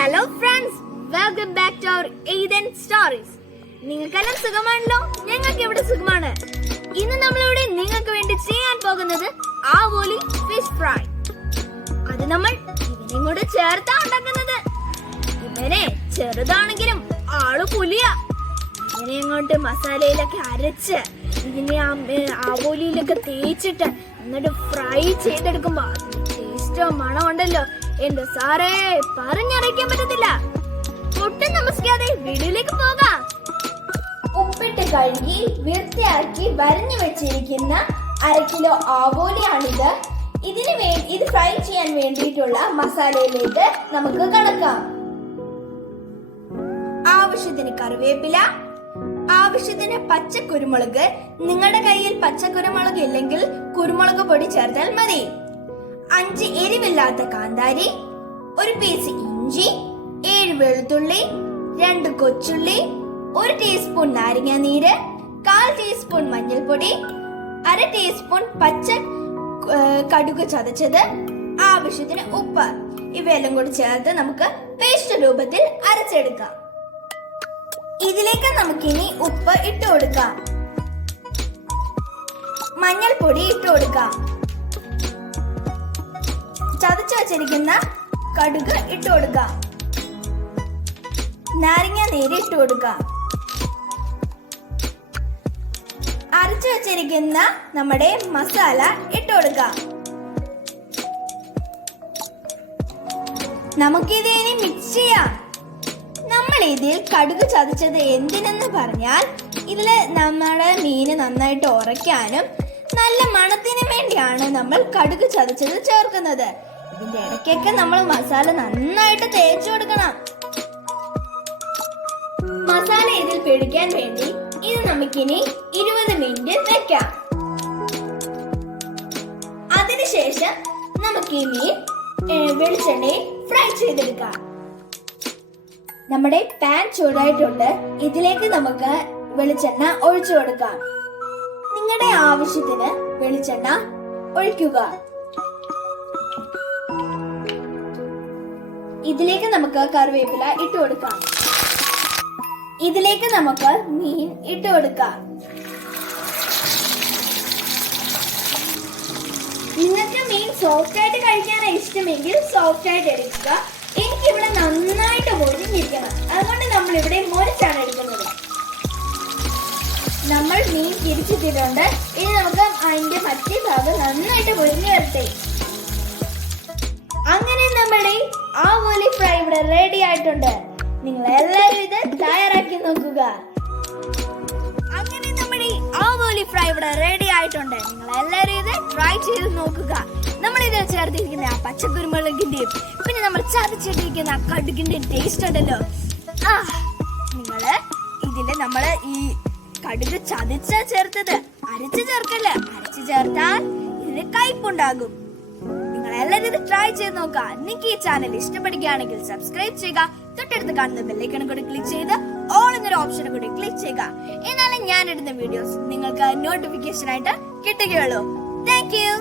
Hello friends, welcome back to our Ethan stories. നിങ്ങൾക്കെല്ലാം സുഖമാണല്ലോ? ഞങ്ങൾക്ക് ഇവിടെ സുഖമാണ്. ഇന്ന് നമ്മളിവിടെ നിങ്ങൾക്ക് വേണ്ടി ചെയ്യാൻ പോകുന്നത് ആവോലി ഫിഷ് ഫ്രൈ. അത് നമ്മൾ ഇവനെയും കൂടെ ചേർത്താ ഉണ്ടാക്കുന്നത്. ഇവനെ ചെറുതാണെങ്കിലും ആള് പുലിയാ. ഇവനെ ഇങ്ങോട്ട് മസാലയിലൊക്കെ അരച്ച് ഇതിനെ ആവോലിയിലൊക്കെ തേച്ചിട്ട് എന്നിട്ട് ഫ്രൈ ചെയ്തെടുക്കുമ്പോ ടേസ്റ്റോ മണം ഉണ്ടല്ലോ, എന്റെ സാറേ പറഞ്ഞറിയിക്കാൻ പറ്റത്തില്ല. ഒട്ടും താമസിക്കാതെ വീഡിയോയിലേക്ക് പോകാം. ഉപ്പിട്ട് കഴുകി വൃത്തിയാക്കി വരഞ്ഞു വെച്ചിരിക്കുന്ന 1/2 കിലോ ആവോലിയാണിത്. ഇത് ഫ്രൈ ചെയ്യാൻ വേണ്ടിയിട്ടുള്ള മസാലയിലേക്ക് നമുക്ക് കടക്കാം. ആവശ്യത്തിന് കറിവേപ്പില, ആവശ്യത്തിന് പച്ചക്കുരുമുളക്. നിങ്ങളുടെ കയ്യിൽ പച്ചക്കുരുമുളക് ഇല്ലെങ്കിൽ കുരുമുളക് പൊടി ചേർത്താൽ മതി. 5 എരിവില്ലാത്ത കാന്താരി, 1 പീസ് ഇഞ്ചി, 7 വെളുത്തുള്ളി, 2 കൊച്ചുള്ളി, 1 ടീസ്പൂൺ നാരങ്ങ നീര്, 1/4 ടീസ്പൂൺ മഞ്ഞൾപ്പൊടി, 1/2 ടീസ്പൂൺ പച്ച കടുക് ചതച്ചത്, ആവശ്യത്തിന് ഉപ്പ്. ഇവയെല്ലാം കൂടി ചേർത്ത് നമുക്ക് പേസ്റ്റ് രൂപത്തിൽ അരച്ചെടുക്കാം. ഇതിലേക്ക് നമുക്കിനി ഉപ്പ് ഇട്ട് കൊടുക്കാം, മഞ്ഞൾപ്പൊടി ഇട്ട് കൊടുക്കാം, ചതച്ചു വച്ചിരിക്കുന്ന കടുക് ഇട്ട് കൊടുക്കാം, നാരങ്ങ നീര് ഇട്ട് കൊടുക്കാം, അരച്ചു വച്ചിരിക്കുന്ന നമ്മുടെ മസാല ഇട്ട് കൊടുക്കാം. നമുക്കിത് ഇനി മിക്സ് ചെയ്യാം. നമ്മൾ ഇതിൽ കടുക് ചതച്ചത് എന്തിനെന്ന് പറഞ്ഞാൽ ഇതില് നമ്മുടെ മീന് നന്നായിട്ട് ഉറയ്ക്കാനും നല്ല മണത്തിന് വേണ്ടിയാണ് നമ്മൾ കടുക് ചതച്ചത് ചേർക്കുന്നത്. ഇതിന്റെ ഇടയ്ക്കൊക്കെ നമ്മൾ മസാല നന്നായിട്ട് തേച്ചു കൊടുക്കണം. മസാല ഇതിൽ പിടിക്കാൻ വേണ്ടി ഇത് നമുക്കിനി 20 മിനിറ്റ് വെക്കാം. അതിനുശേഷം നമുക്ക് ഈ മീൻ വെളിച്ചെണ്ണയിൽ ഫ്രൈ ചെയ്തെടുക്കാം. നമ്മുടെ പാൻ ചൂടായിട്ടുണ്ട്. ഇതിലേക്ക് നമുക്ക് വെളിച്ചെണ്ണ ഒഴിച്ചു കൊടുക്കാം. നിങ്ങളുടെ ആവശ്യത്തിന് വെളിച്ചെണ്ണ ഒഴിക്കുക. ഇതിലേക്ക് നമുക്ക് കറിവേപ്പില ഇട്ട് കൊടുക്കാം. ഇതിലേക്ക് നമുക്ക് മീൻ ഇട്ട് കൊടുക്കാം. നിങ്ങൾക്ക് മീൻ സോഫ്റ്റ് ആയിട്ട് കഴിക്കാനാണ് ഇഷ്ടമെങ്കിൽ സോഫ്റ്റ് ആയിട്ട് എടുക്കുക. എനിക്കിവിടെ നന്നായിട്ട് മൊരിഞ്ഞിരിക്കണം, അതുകൊണ്ട് നമ്മൾ ഇവിടെ മൊരിച്ചാണ് എടുക്കുന്നത്. നമ്മൾ മീൻ തിരിച്ചിട്ടിട്ടുണ്ട്. ഇനി നമുക്ക് അതിന്റെ മറ്റേ ഭാഗം നന്നായിട്ട് മൊരിഞ്ഞു വരട്ടെ. അങ്ങനെ നമ്മുടെ ആവോലി ഫ്രൈ ഇവിടെ റെഡി ആയിട്ടുണ്ട്. നിങ്ങൾ എല്ലാവരും ഇത് തയ്യാറാക്കി നോക്കുക. അങ്ങനെ നമ്മുടെ ആവോലി ഫ്രൈ ഇവിടെ റെഡി ആയിട്ടുണ്ട്. നിങ്ങൾ എല്ലാവരും ഇത് ട്രൈ ചെയ്ത് നോക്കുക. നമ്മൾ ഇതിൽ ചേർത്തിരിക്കുന്ന ആ പച്ചക്കുരുമുളകിന്റെയും പിന്നെ നമ്മൾ ചതച്ചിട്ടിരിക്കുന്ന ആ കടുകിന്റെ ടേസ്റ്റ് ഉണ്ടല്ലോ. നിങ്ങള് ഇതില് നമ്മള് ഈ കടുക് ചതച്ച ചേർത്തത് അരച്ച് ചേർക്കല്ലേ. അരച്ച് ചേർത്താൽ ഇതിന് കയ്പുണ്ടാകും. നിങ്ങൾ എല്ലാവരും ഇത് ട്രൈ ചെയ്ത് നോക്കുക. നിങ്ങൾക്ക് ഈ ചാനൽ ഇഷ്ടപ്പെടുകയാണെങ്കിൽ സബ്സ്ക്രൈബ് ചെയ്യുക. തൊട്ടടുത്ത് കാണുന്ന ബെല്ലൈക്കൺ കൂടി ക്ലിക്ക് ചെയ്ത് ഓൾ എന്നൊരു ഓപ്ഷൻ കൂടി ക്ലിക്ക് ചെയ്യുക. എന്നാലും ഞാൻ ഇടുന്ന വീഡിയോസ് നിങ്ങൾക്ക് നോട്ടിഫിക്കേഷൻ ആയിട്ട് കിട്ടുകയുള്ളൂ. Thank you.